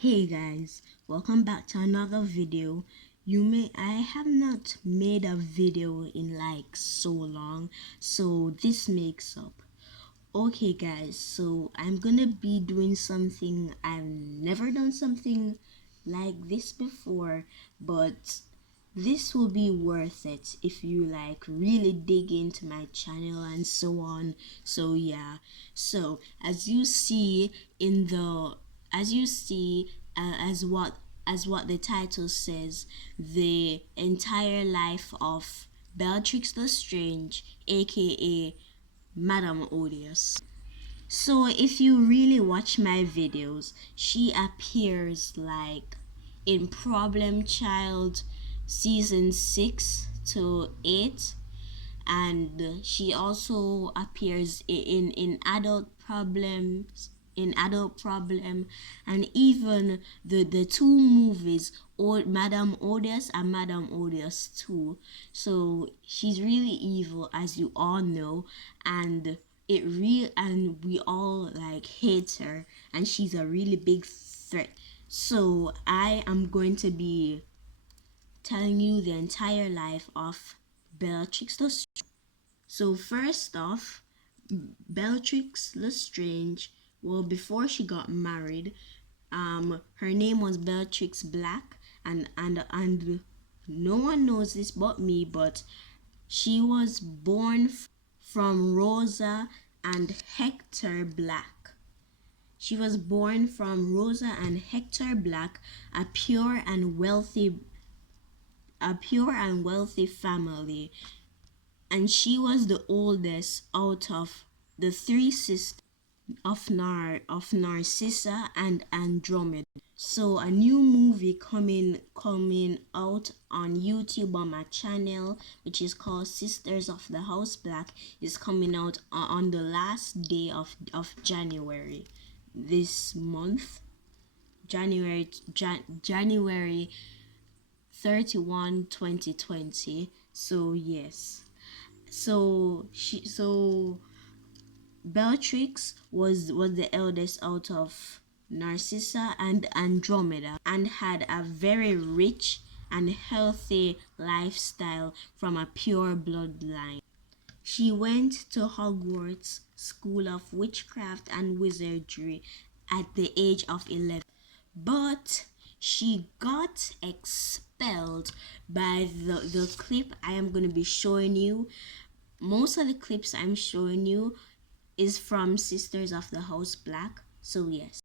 Hey guys, welcome back to another video. I have not made a video in like so long, so this makes up. Okay guys, so I'm gonna be doing something. I've never done something like this before, but this will be worth it if you like really dig into my channel and so on. So yeah, so in the as you see as what the title says, the entire life of Bellatrix Lestrange, aka Madame Odius. So if you really watch my videos, she appears like in Problem Child season 6 to 8, and she also appears in adult problem, and even the two movies, old Madame Odious and Madame Odious 2. So she's really evil, as you all know, and we all like hate her, and she's a really big threat. So I am going to be telling you the entire life of Bellatrix Lestrange. So first off, Bellatrix Lestrange, well, before she got married, her name was Bellatrix Black, and no one knows this but me, but she was born from Rosa and Hector Black. She was born from Rosa and Hector Black, a pure and wealthy family, and she was the oldest out of the three sisters of Narcissa and Andromeda. So a new movie coming out on YouTube on my channel, which is called Sisters of the House Black, is coming out on the last day of January this month. January 31, 2020. So yes. So Bellatrix was the eldest out of Narcissa and Andromeda, and had a very rich and healthy lifestyle from a pure bloodline. She went to Hogwarts School of Witchcraft and Wizardry at the age of 11, but she got expelled by the clip I am going to be showing you. Most of the clips I'm showing you is from Sisters of the House Black. So yes.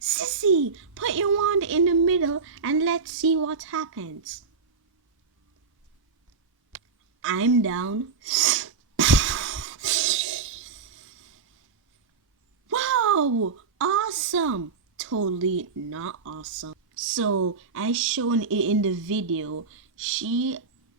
Sissy, put your wand in the middle and let's see what happens. I'm down. Wow, awesome. Totally not awesome. So as shown in the video,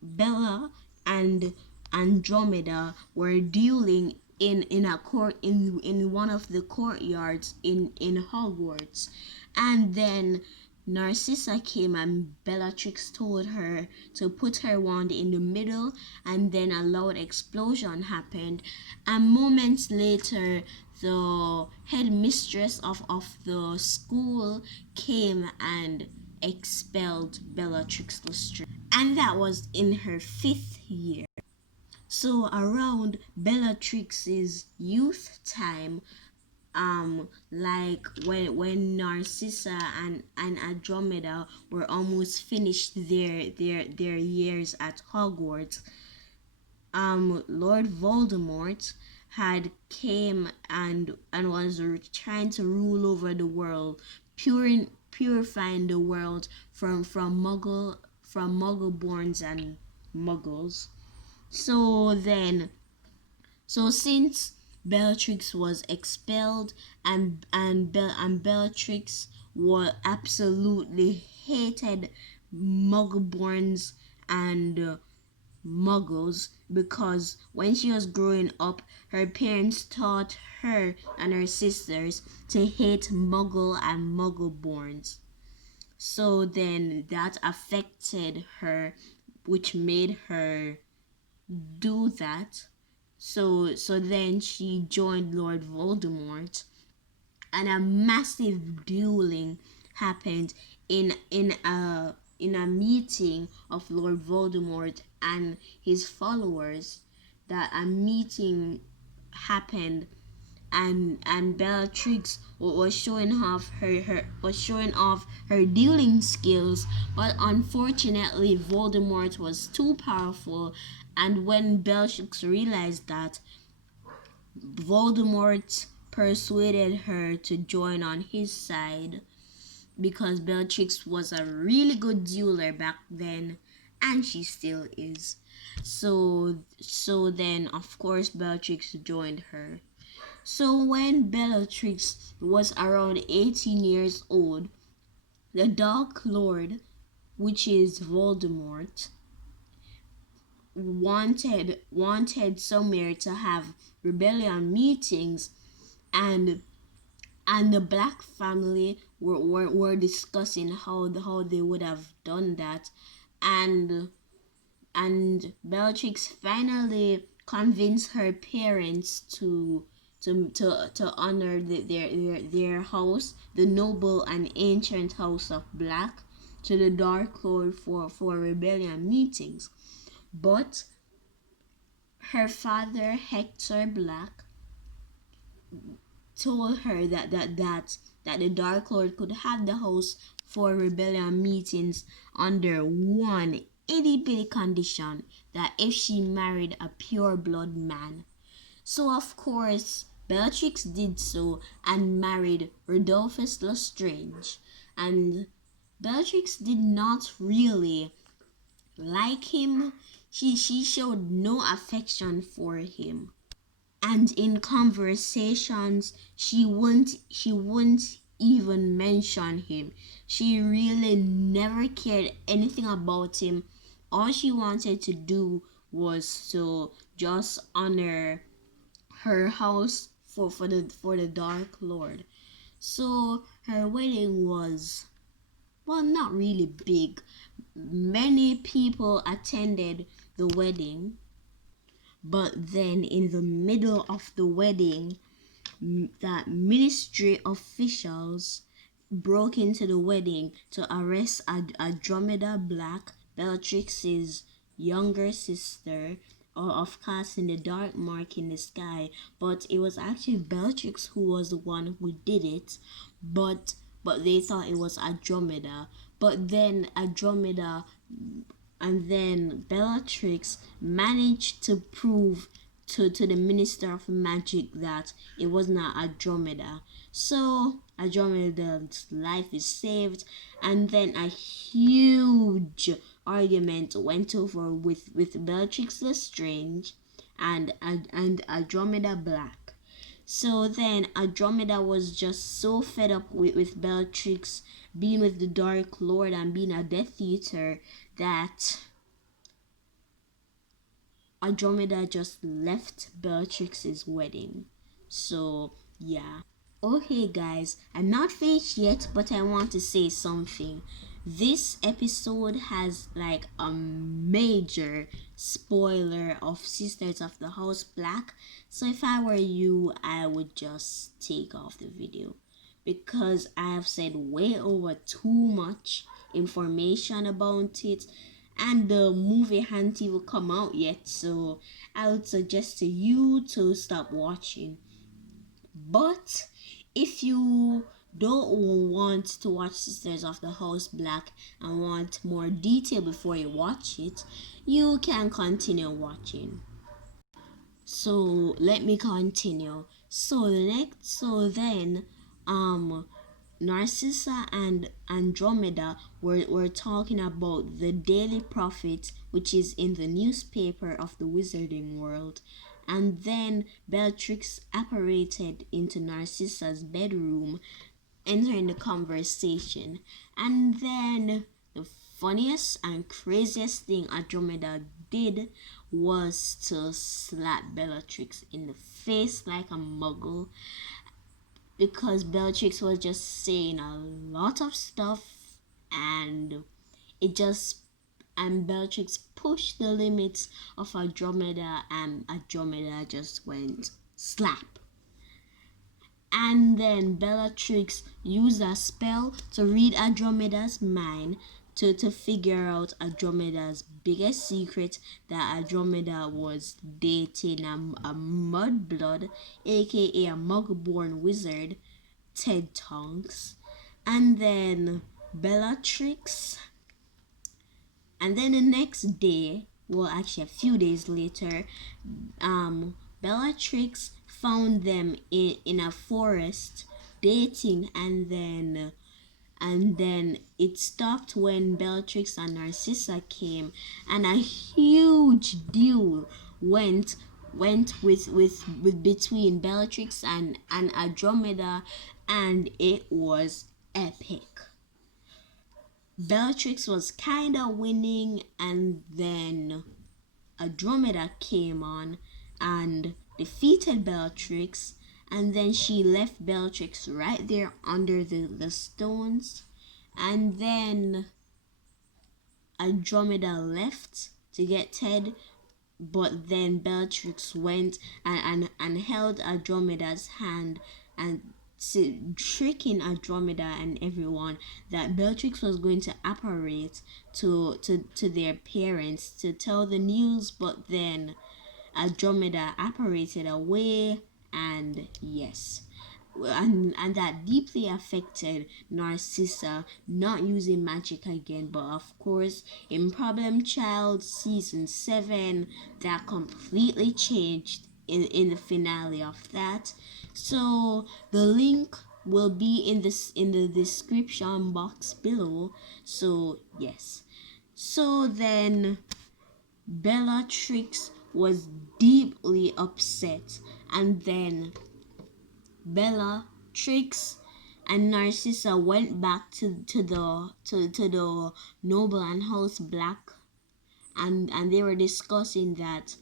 Bella and Andromeda were dueling in a court in one of the courtyards in Hogwarts, and then Narcissa came and Bellatrix told her to put her wand in the middle, and then a loud explosion happened, and moments later the headmistress of the school came and expelled Bellatrix Lestrange, and that was in her 5th year. So around Bellatrix's youth time, like when Narcissa and Andromeda were almost finished their years at Hogwarts, Lord Voldemort had came and was trying to rule over the world, purifying the world from muggle-borns and muggles. So since Bellatrix was expelled, and Bellatrix was absolutely hated Muggleborns and Muggles, because when she was growing up, her parents taught her and her sisters to hate Muggle and Muggleborns. So then that affected her, which made her do that. So then she joined Lord Voldemort, a massive dueling happened in a meeting of Lord Voldemort and his followers. That a meeting happened, and Bellatrix was showing off her dealing skills, but unfortunately Voldemort was too powerful. And when Bellatrix realized that, Voldemort persuaded her to join on his side, because Bellatrix was a really good dueler back then, and she still is. So then of course Bellatrix joined her. So when Bellatrix was around 18 years old, the Dark Lord, which is Voldemort, wanted somewhere to have rebellion meetings, and the Black family were discussing how they would have done that, and Bellatrix finally convinced her parents to honor their house, the noble and ancient house of Black, to the Dark Lord for rebellion meetings. But her father, Hector Black, told her that the Dark Lord could have the house for rebellion meetings under one itty bitty condition, that if she married a pure blood man. So of course Bellatrix did so and married Rodolphus Lestrange. And Bellatrix did not really like him. She showed no affection for him, and in conversations she wouldn't even mention him. She really never cared anything about him. All she wanted to do was to just honor her house for the Dark Lord. So her wedding was, well, not really big. Many people attended the wedding, but then in the middle of the wedding, that ministry officials broke into the wedding to arrest Andromeda Black, Bellatrix's younger sister, of casting the dark mark in the sky. But it was actually Bellatrix who was the one who did it, but they thought it was Andromeda. But then Bellatrix managed to prove to the Minister of Magic that it was not Andromeda. So Andromeda's life is saved, and then a huge argument went over with Bellatrix Lestrange and Andromeda Black. So then Andromeda was just so fed up with Bellatrix being with the Dark Lord and being a Death Eater, that Andromeda just left Bellatrix's wedding. So yeah. Okay guys, I'm not finished yet, but I want to say something. This episode has like a major spoiler of Sisters of the House Black. So if I were you, I would just take off the video, because I have said way over too much information about it, and the movie hadn't even come out yet, so I would suggest to you to stop watching. But if you don't want to watch Sisters of the House Black and want more detail before you watch it, you can continue watching. So let me continue. So then Narcissa and Andromeda were talking about the Daily Prophet, which is in the newspaper of the wizarding world. And then Bellatrix apparated into Narcissa's bedroom, entering the conversation. And then the funniest and craziest thing Andromeda did was to slap Bellatrix in the face like a muggle, because Bellatrix was just saying a lot of stuff, and it just and Bellatrix pushed the limits of Andromeda, and Andromeda just went slap. And then Bellatrix used a spell to read Andromeda's mind to figure out Andromeda's biggest secret, that Andromeda was dating a mudblood, aka a mug-born wizard, Ted Tonks. And then Bellatrix, and then the next day, well, actually a few days later, Bellatrix found them in a forest dating, and then it stopped when Bellatrix and Narcissa came, and a huge deal went with between Bellatrix and Andromeda, and it was epic. Bellatrix was kinda winning, and then Andromeda came on and defeated Bellatrix, and then she left Bellatrix right there under the stones, and then Andromeda left to get Ted, but then Bellatrix went and held Andromeda's hand, and tricking Andromeda and everyone that Bellatrix was going to apparate to their parents to tell the news, but then Andromeda apparated away, and yes. And that deeply affected Narcissa not using magic again. But of course, in Problem Child season 7, that completely changed in the finale of that. So the link will be in the description box below. So yes. So then Bellatrix was deeply upset, and then Bellatrix and Narcissa went back to the noble and house black, and they were discussing that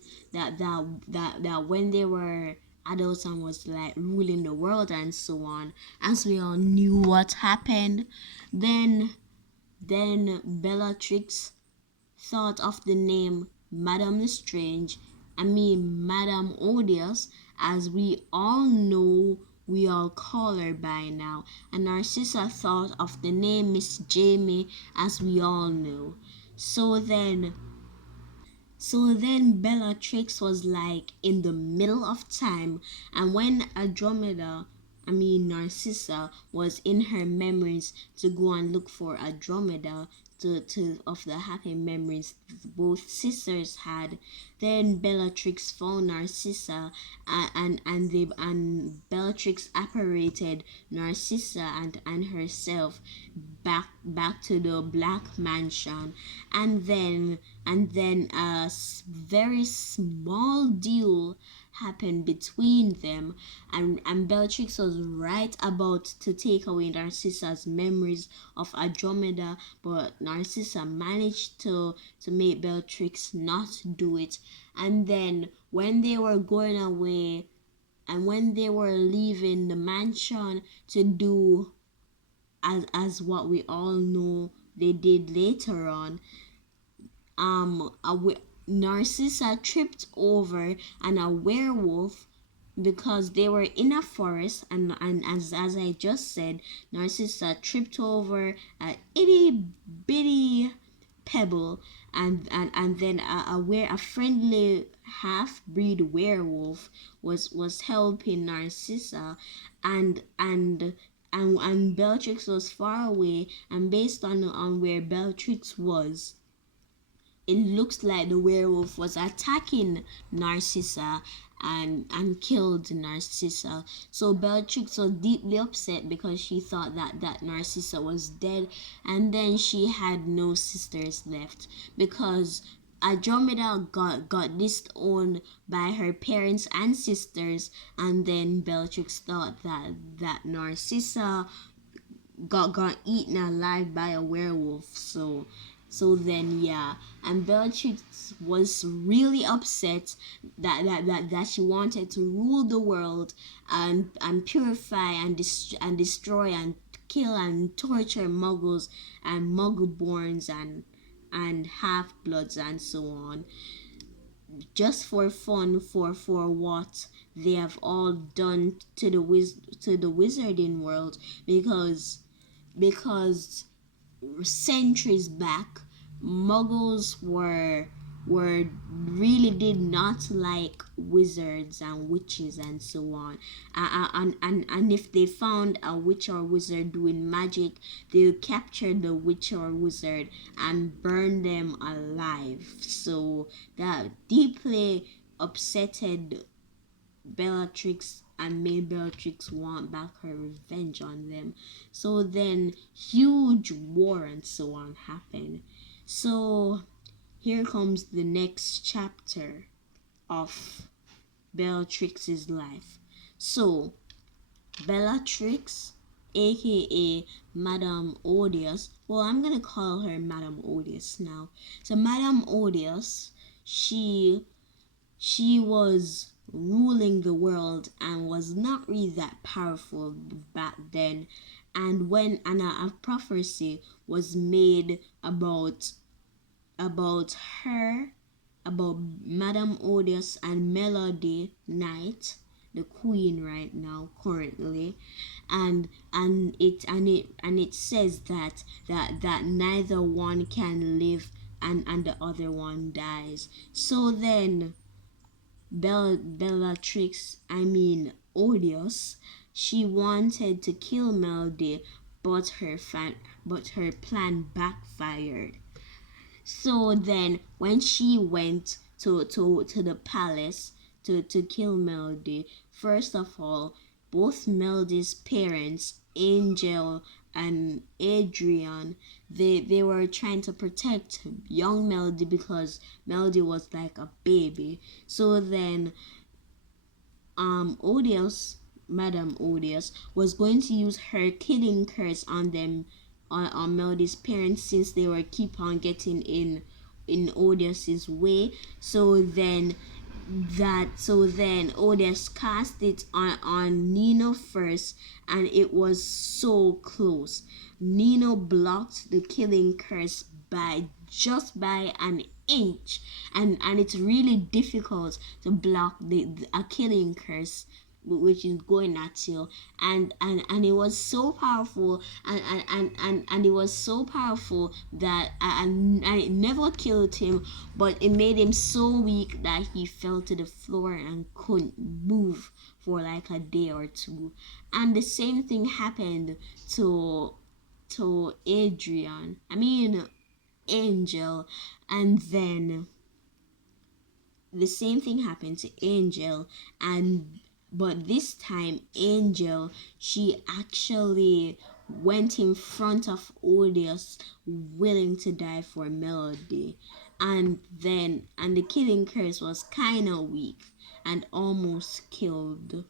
when they were adults and was like ruling the world and so on, as we all knew what happened. Then Bellatrix thought of the name Madame Lestrange, Madame Odius, as we all know we all call her by now. And Narcissa thought of the name Miss Jamie, as we all know. So then Bellatrix was like in the middle of time, and when Narcissa was in her memories to go and look for Andromeda, to of the happy memories both sisters had, then Bellatrix found Narcissa, and Bellatrix apparated Narcissa and herself back to the Black Mansion, and then a very small deal happened between them, and Bellatrix was right about to take away Narcissa's memories of Andromeda, but Narcissa managed to make Bellatrix not do it. And then when they were going away and when they were leaving the mansion to do as what we all know they did later on, Narcissa tripped over and a werewolf, because they were in a forest, and as I just said, Narcissa tripped over a itty bitty pebble, and then a friendly half-breed werewolf was helping Narcissa, and Bellatrix was far away, and based on where Bellatrix was, it looks like the werewolf was attacking Narcissa and killed Narcissa. So Bellatrix was deeply upset because she thought that Narcissa was dead, and then she had no sisters left, because Andromeda got disowned by her parents and sisters, and then Bellatrix thought that Narcissa got eaten alive by a werewolf. So then yeah, and Bellatrix was really upset that she wanted to rule the world and purify and destroy and kill and torture muggles and muggle-borns and half-bloods and so on, just for fun, for what they have all done to the wizarding world, because centuries back, muggles were really did not like wizards and witches and so on. And if they found a witch or wizard doing magic, they would capture the witch or wizard and burn them alive. So that deeply upsetted Bellatrix and made Bellatrix want back her revenge on them. So then huge war and so on happened. So here comes the next chapter of Bellatrix's life. So Bellatrix, aka Madame Odius, well, I'm gonna call her Madame Odius now. So Madame Odius, she was ruling the world and was not really that powerful back then. And when a prophecy was made about her, about Madame Odious and Melody Knight, the queen right now currently, and it says that neither one can live, and the other one dies. So then Bellatrix, I mean Odious, she wanted to kill Melody, but her plan backfired. So then, when she went to the palace to kill Melody, first of all, both Melody's parents, Angel and Adrian, they were trying to protect young Melody because Melody was like a baby. So then Odious, Madame Odious, was going to use her killing curse on them, on Melody's parents, since they were keep on getting in Odious's way. So then Odious cast it on Nino first, and it was so close. Nino blocked the killing curse by an inch, and it's really difficult to block a killing curse which is going at you, and it was so powerful, and it was so powerful that I it never killed him, but it made him so weak that he fell to the floor and couldn't move for like a day or two. And the same thing happened to Adrian, I mean Angel. And then the same thing happened to Angel, and but this time Angel, she actually went in front of Odious, willing to die for Melody. And the killing curse was kind of weak and almost killed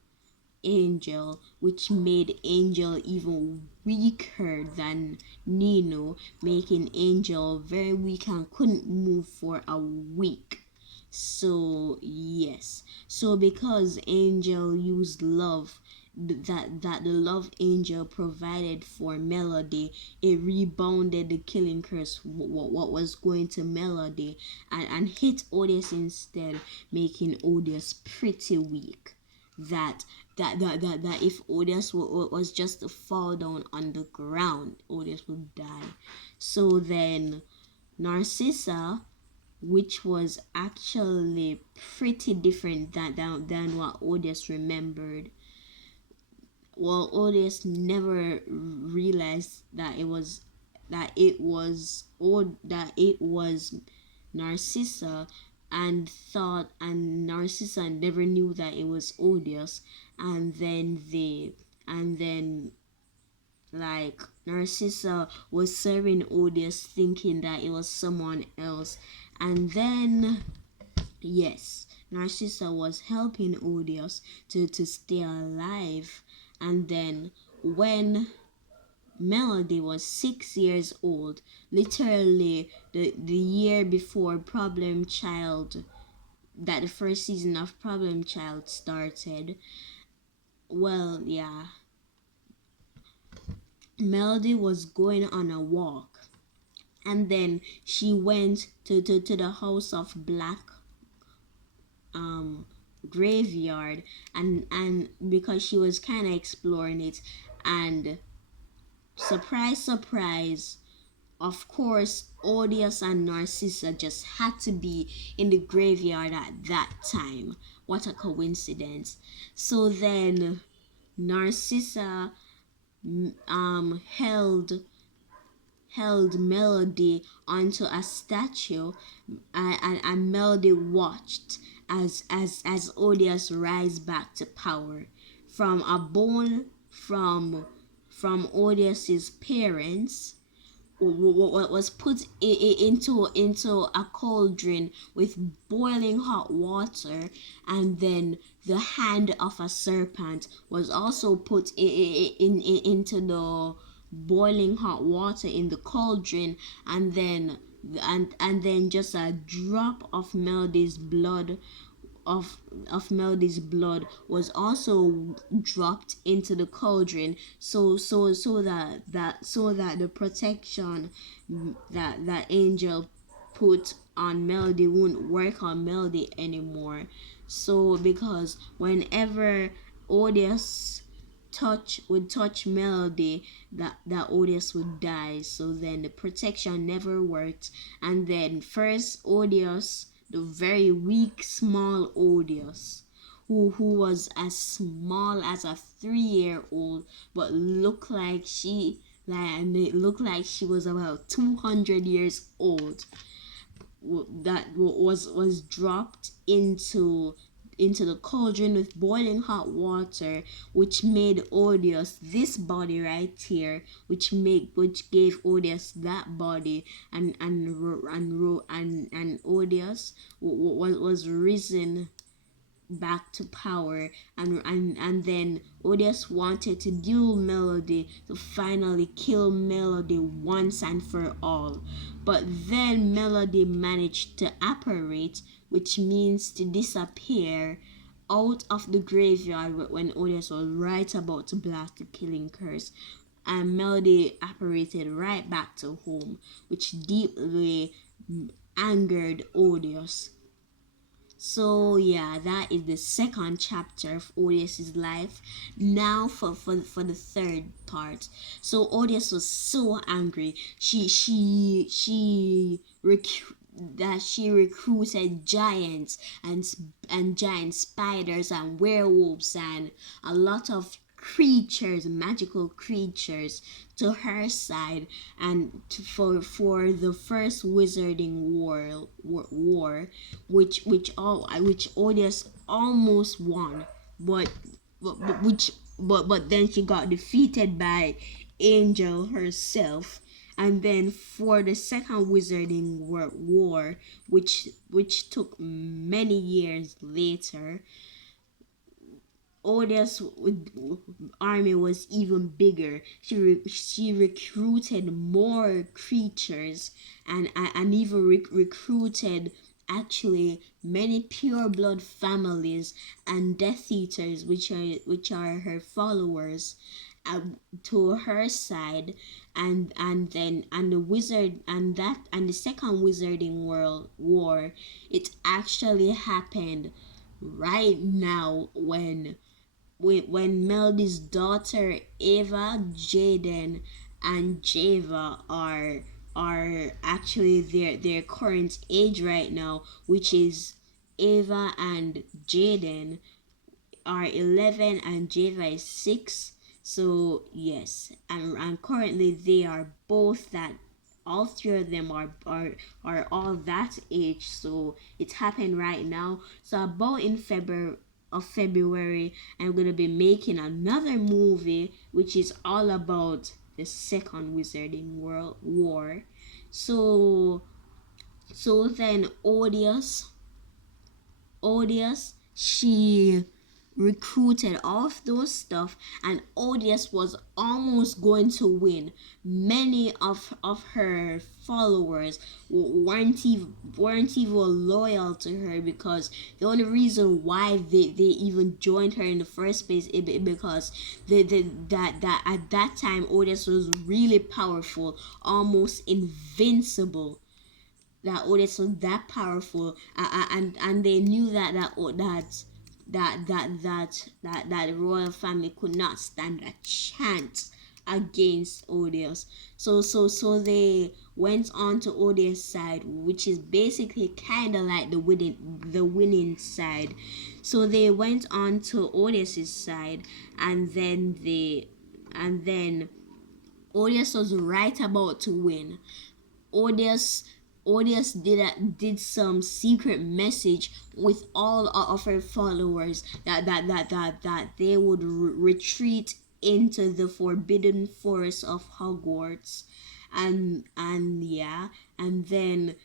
Angel, which made Angel even weaker than Nino, making Angel very weak and couldn't move for a week. So yes, so because Angel used love, that the love Angel provided for Melody, it rebounded the killing curse, what was going to Melody, and hit Odious instead, making Odious pretty weak. That if Odious was just to fall down on the ground, Odious would die. So then Narcissa, which was actually pretty different than what Odious remembered. Well, Odious never realized that it was Narcissa, and Narcissa never knew that it was Odious. And then like Narcissa was serving Odious, thinking that it was someone else. And then yes, Narcissa was helping Odious to stay alive. And then when Melody was 6 years old, literally the year before Problem Child, that the first season of Problem Child started, well, yeah, Melody was going on a walk, and then she went to the house of Black graveyard, and because she was kind of exploring it, and surprise, surprise, of course, Odious and Narcissa just had to be in the graveyard at that time. What a coincidence. So then Narcissa held Melody onto a statue, and Melody watched as Odious rise back to power from a bone from Odious's parents, what was put into a cauldron with boiling hot water, and then the hand of a serpent was also put into the boiling hot water in the cauldron, and then just a drop of Melody's blood of Melody's blood was also dropped into the cauldron, so that the protection that Angel put on Melody won't work on Melody anymore. So because whenever Odious touch Melody, that Odious would die. So then the protection never worked, and then first Odious, the very weak, small Odious, who was as small as a 3-year-old, but looked like she was about 200 years old, that was dropped into the cauldron with boiling hot water, which made Odious this body right here, which gave Odious that body, and Odious was risen back to power, and then Odious wanted to duel Melody to finally kill Melody once and for all. But then Melody managed to apparate, which means to disappear, out of the graveyard when Odious was right about to blast the killing curse. And Melody apparated right back to home, which deeply angered Odious. So yeah, that is the second chapter of Odious's life. Now for the third part. So Odious was so angry. She recruited giants and giant spiders and werewolves and a lot of creatures, magical creatures, to her side, and for the first wizarding war, which Odious almost won, but then she got defeated by Angel herself. And then for the second wizarding war, which took many years later, Odious' army was even bigger. She recruited more creatures, and even recruited actually many pure blood families and Death Eaters, which are her followers, to her side, and the wizard and the second wizarding world war, it actually happened right now when Melody's daughter Ava, Jaden, and Java are actually their current age right now, which is Ava and Jaden are 11 and Java is 6. So yes, and currently they are both that, all three of them are all that age. So it happened right now. So about in February, I'm gonna be making another movie which is all about the second wizarding world war. So then Odious, she recruited all of those stuff, and Odious was almost going to win. Many of her followers weren't even loyal to her, because the only reason why they even joined her in the first place is because that at that time Odious was really powerful, almost invincible. That Odious was that powerful, and they knew that that the royal family could not stand a chance against Odious. So they went on to Odious' side, which is basically kind of like the winning side. So they went on to Odious' side, and then Odious was right about to win. Odious Odious did some secret message with all of her followers that they would retreat into the forbidden forest of Hogwarts, and yeah, and then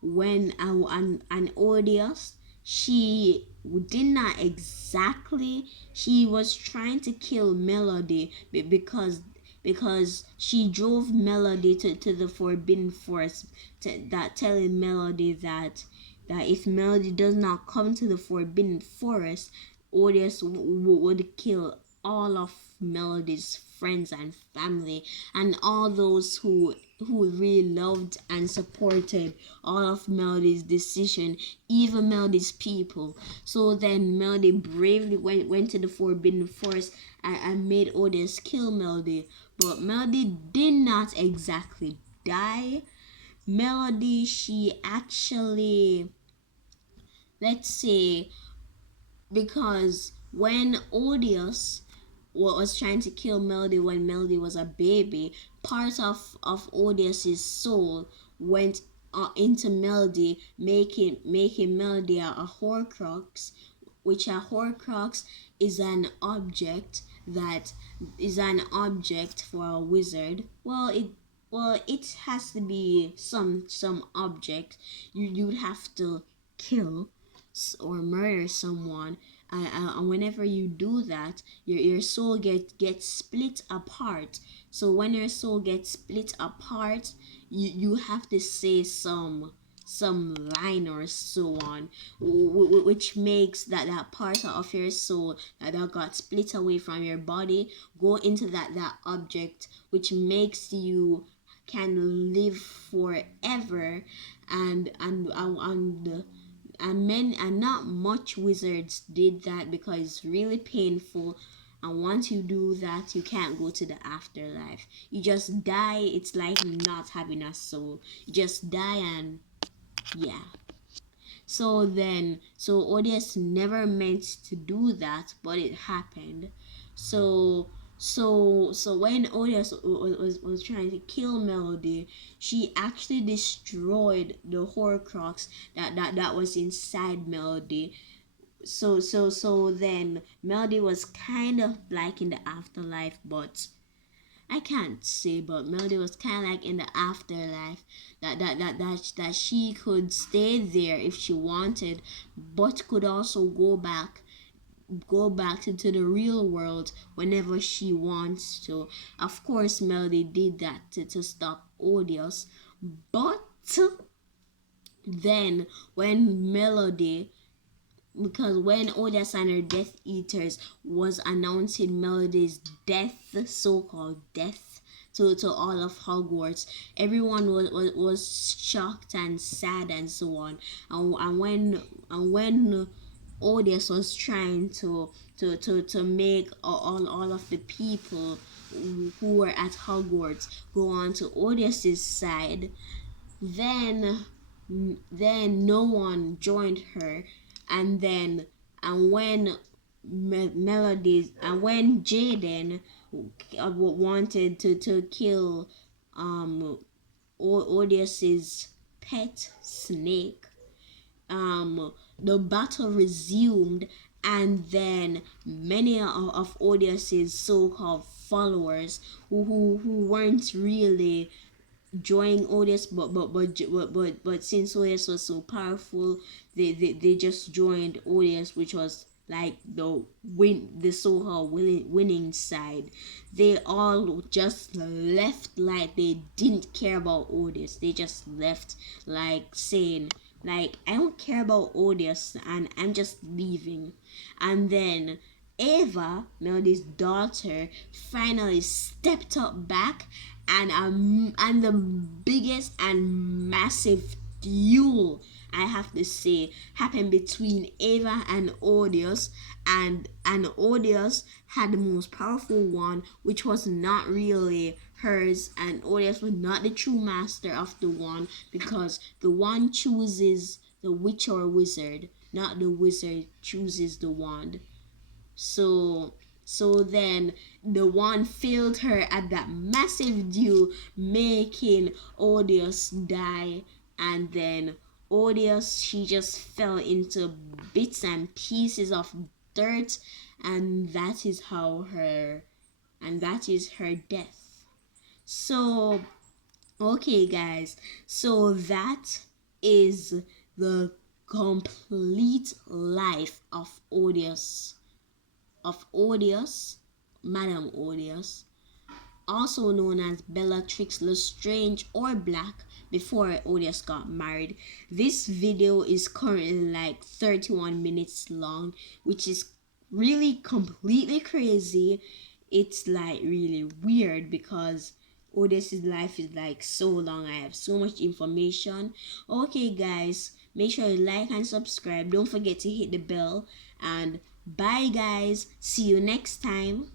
when and Odious, she did not exactly, she was trying to kill Melody because she drove Melody to the forbidden forest, telling Melody that if Melody does not come to the forbidden forest, Odious would kill all of Melody's friends and family, and all those who really loved and supported all of Melody's decision, even Melody's people. So then Melody bravely went to the forbidden forest and made Odious kill Melody. But Melody did not exactly die. Melody, she actually, let's say, because when Odious was trying to kill Melody when Melody was a baby, part of Odious's soul went into Melody, making Melody a Horcrux, which a Horcrux is an object that is an object for a wizard. It has to be some object you would have to kill or murder someone, and whenever you do that, your soul gets split apart. So when your soul gets split apart, you have to say some line or so on, which makes that part of your soul that got split away from your body go into that object, which makes you can live forever. And not much wizards did that because it's really painful, and once you do that, you can't go to the afterlife. You just die. It's like not having a soul. You just die, and yeah. So Odious never meant to do that, but it happened. So when Odious was trying to kill Melody, she actually destroyed the Horcrux that was inside Melody. So then Melody was kind of like in the afterlife, but I can't say, but Melody was kind of like in the afterlife, that she could stay there if she wanted, but could also go back into the real world whenever she wants to. Of course, Melody did that to stop Odious, but then when Melody, because when Odious and her Death Eaters was announcing Melody's death, so-called death, to all of Hogwarts, everyone was shocked and sad and so on. And when Odious was trying to make all of the people who were at Hogwarts go on to Odious's side, then no one joined her. And when Melody and when Jaden wanted to kill Odysseus' pet snake, the battle resumed, and then many of Odysseus' so-called followers who weren't really join Odious, but since Odious was so powerful, they just joined Odious, which was like the so-called winning side. They all just left like they didn't care about Odious. They just left like saying, like, I don't care about Odious and I'm just leaving. And then Ava, Melody's daughter, finally stepped up back, and the biggest and massive duel I have to say happened between Ava and Odius, and Odius had the most powerful one, which was not really hers, and Odius was not the true master of the wand, because the wand chooses the witch or wizard, not the wizard chooses the wand. So then the one failed her at that massive duel, making Odious die, and then Odious, she just fell into bits and pieces of dirt, and that is her death. So okay guys, so that is the complete life of Odious, Madame Odious, also known as Bellatrix Lestrange or Black, before Odious got married. This video is currently like 31 minutes long, which is really completely crazy. It's like really weird because Odysseus' life is like so long. I have so much information. Okay, guys, make sure you like and subscribe. Don't forget to hit the bell. And bye, guys. See you next time.